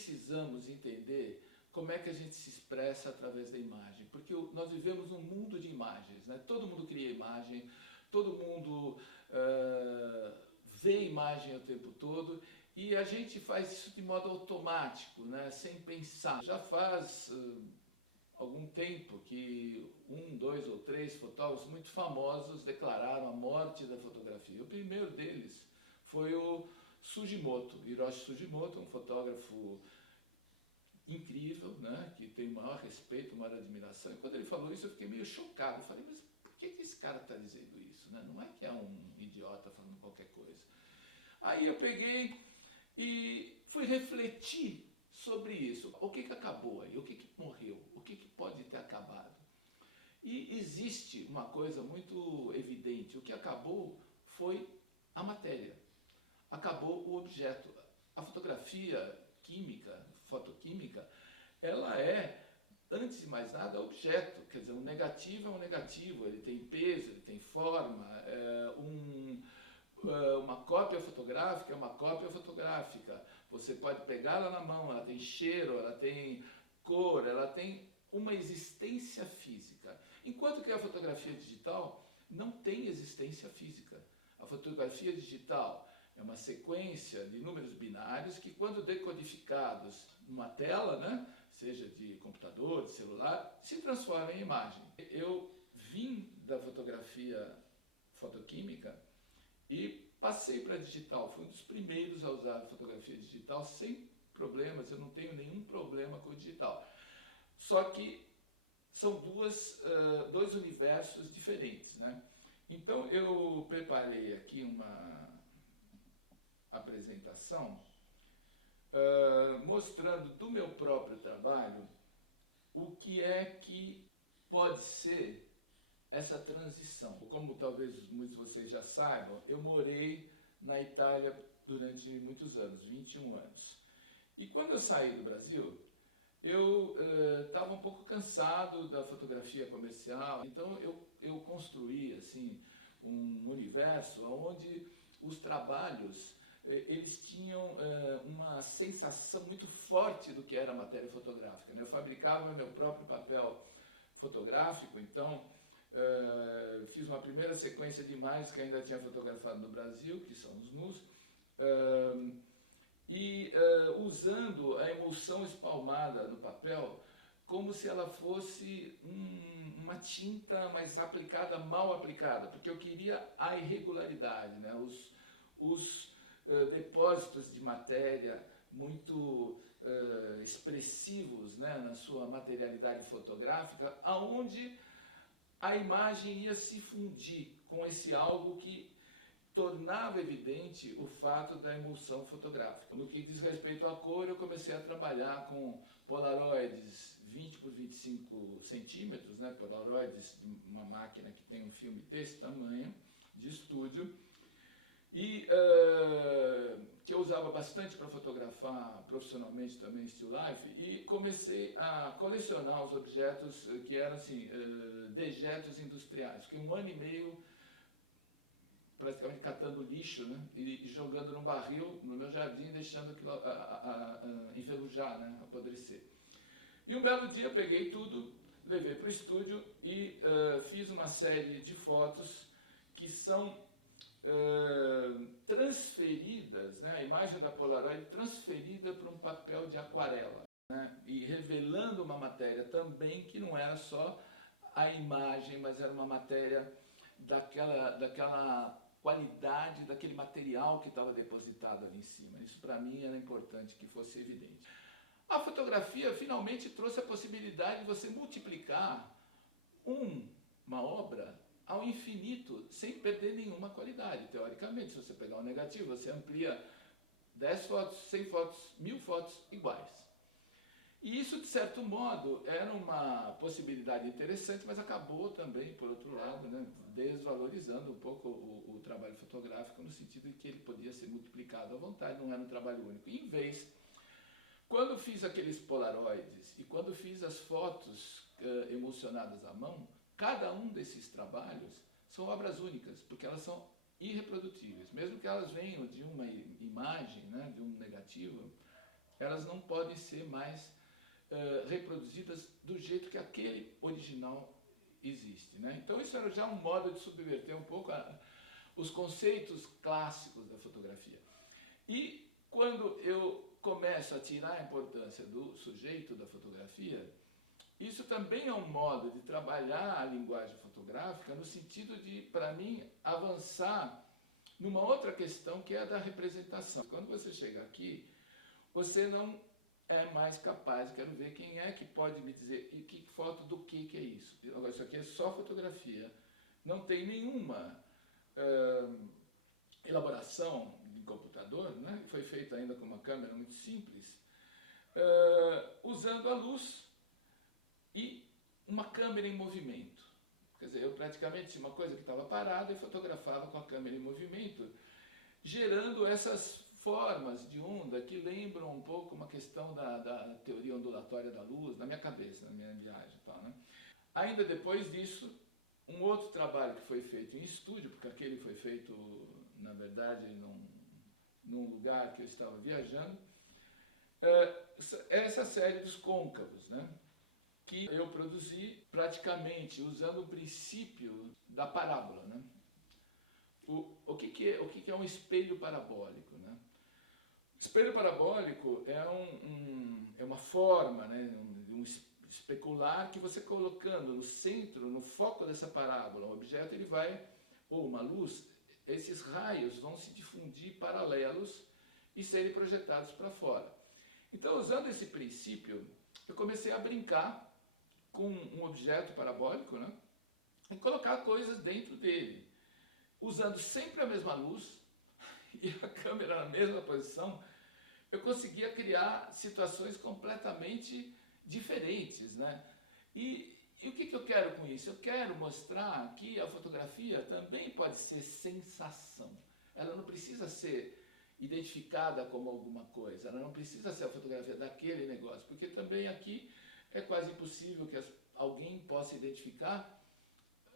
precisamos entender como é que a gente se expressa através da imagem, porque nós vivemos num mundo de imagens, né? Todo mundo cria imagem, todo mundo vê imagem o tempo todo e a gente faz isso de modo automático, né? Sem pensar. Já faz algum tempo que um, dois ou três fotógrafos muito famosos declararam a morte da fotografia. O primeiro deles foi o Sugimoto, Hiroshi Sugimoto, um fotógrafo incrível, né, que tem o maior respeito, maior admiração. E quando ele falou isso eu fiquei meio chocado. Eu falei, mas por que esse cara está dizendo isso? Né? Não é que é um idiota falando qualquer coisa. Aí eu peguei e fui refletir sobre isso. O que acabou aí? O que morreu? O que pode ter acabado? E existe uma coisa muito evidente. O que acabou foi a matéria. Acabou o objeto. A fotografia química, fotoquímica, ela é, antes de mais nada, objeto. Quer dizer, um negativo é um negativo, ele tem peso, ele tem forma. Uma cópia fotográfica é uma cópia fotográfica. Você pode pegá-la na mão, ela tem cheiro, ela tem cor, ela tem uma existência física. Enquanto que a fotografia digital não tem existência física. A fotografia digital é uma sequência de números binários que, quando decodificados numa tela, né, seja de computador, de celular, se transformam em imagem. Eu vim da fotografia fotoquímica e passei para a digital. Fui um dos primeiros a usar a fotografia digital sem problemas, eu não tenho nenhum problema com o digital. Só que são dois universos diferentes, né? Então eu preparei aqui uma apresentação mostrando do meu próprio trabalho o que é que pode ser essa transição. Como talvez muitos de vocês já saibam, eu morei na Itália durante muitos anos, 21 anos. E quando eu saí do Brasil, eu estava um pouco cansado da fotografia comercial, então eu construí assim, um universo onde os trabalhos eles tinham uma sensação muito forte do que era a matéria fotográfica, né? Eu fabricava meu próprio papel fotográfico, então fiz uma primeira sequência de imagens que ainda tinha fotografado no Brasil, que são os nus, usando a emulsão espalmada no papel como se ela fosse uma tinta, mas aplicada, mal aplicada, porque eu queria a irregularidade, né? Os depósitos de matéria muito expressivos, né, na sua materialidade fotográfica, aonde a imagem ia se fundir com esse algo que tornava evidente o fato da emulsão fotográfica. No que diz respeito à cor, eu comecei a trabalhar com polaroids 20 por 25 centímetros, né? Polaroids de uma máquina que tem um filme desse tamanho, de estúdio, e que eu usava bastante para fotografar profissionalmente também still life, e comecei a colecionar os objetos que eram assim, dejetos industriais. Fiquei 1 ano e meio praticamente catando lixo, né, e jogando num barril no meu jardim, deixando aquilo enferrujar, né, apodrecer. E um belo dia eu peguei tudo, levei para o estúdio e fiz uma série de fotos que são transferidas, né, a imagem da Polaroid transferida para um papel de aquarela, né, e revelando uma matéria também que não era só a imagem, mas era uma matéria daquela qualidade, daquele material que estava depositado ali em cima. Isso para mim era importante que fosse evidente. A fotografia finalmente trouxe a possibilidade de você multiplicar uma obra ao infinito sem perder nenhuma qualidade. Teoricamente, se você pegar um negativo, você amplia 10 fotos, 100 fotos, 1000 fotos iguais. E isso, de certo modo, era uma possibilidade interessante, mas acabou também, por outro lado, né, desvalorizando um pouco o trabalho fotográfico, no sentido de que ele podia ser multiplicado à vontade, não era um trabalho único. E, em vez, quando fiz aqueles polaroids e quando fiz as fotos emulsionadas à mão, cada um desses trabalhos são obras únicas, porque elas são irreprodutíveis. Mesmo que elas venham de uma imagem, né, de um negativo, elas não podem ser mais reproduzidas do jeito que aquele original existe, né? Então isso era já um modo de subverter um pouco os conceitos clássicos da fotografia. E quando eu começo a tirar a importância do sujeito da fotografia, isso também é um modo de trabalhar a linguagem fotográfica no sentido de, para mim, avançar numa outra questão que é a da representação. Quando você chega aqui, você não é mais capaz, quero ver quem é que pode me dizer e que foto do que é isso. Agora, isso aqui é só fotografia, não tem nenhuma elaboração em computador, né? Foi feita ainda com uma câmera muito simples, usando a luz e uma câmera em movimento. Quer dizer, eu praticamente tinha uma coisa que estava parada e fotografava com a câmera em movimento, gerando essas formas de onda que lembram um pouco uma questão da teoria ondulatória da luz, na minha cabeça, na minha viagem e tal, né? Ainda depois disso, um outro trabalho que foi feito em estúdio, porque aquele foi feito, na verdade, num lugar que eu estava viajando, é essa série dos côncavos, né? Que eu produzi praticamente usando o princípio da parábola, né? O que é um espelho parabólico, né? Espelho parabólico é uma forma, né, um especular que você colocando no centro, no foco dessa parábola, um objeto, ele vai, ou uma luz, esses raios vão se difundir paralelos e serem projetados para fora. Então, usando esse princípio, eu comecei a brincar com um objeto parabólico, né, e colocar coisas dentro dele, usando sempre a mesma luz e a câmera na mesma posição. Eu conseguia criar situações completamente diferentes, né? E o que eu quero com isso? Eu quero mostrar que a fotografia também pode ser sensação. Ela não precisa ser identificada como alguma coisa, ela não precisa ser a fotografia daquele negócio, porque também aqui é quase impossível que alguém possa identificar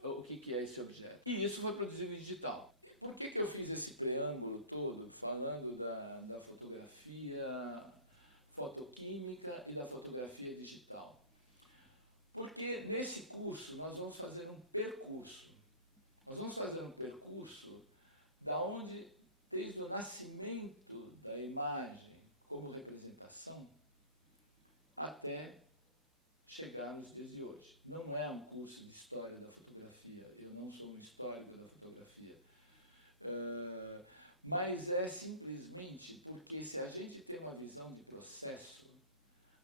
o que é esse objeto. E isso foi produzido em digital. Por que eu fiz esse preâmbulo todo falando da fotografia fotoquímica e da fotografia digital? Porque nesse curso nós vamos fazer um percurso. Nós vamos fazer um percurso da onde, desde o nascimento da imagem como representação, até chegar nos dias de hoje. Não é um curso de história da fotografia, eu não sou um histórico da fotografia. Mas é simplesmente porque se a gente tem uma visão de processo,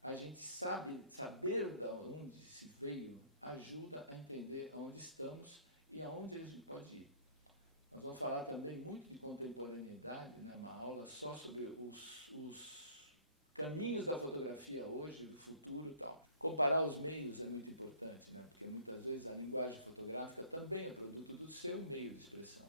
a gente saber de onde se veio, ajuda a entender aonde estamos e aonde a gente pode ir. Nós vamos falar também muito de contemporaneidade, né? Uma aula só sobre os caminhos da fotografia hoje, do futuro e tal. Comparar os meios é muito importante, né? Porque muitas vezes a linguagem fotográfica também é produto do seu meio de expressão.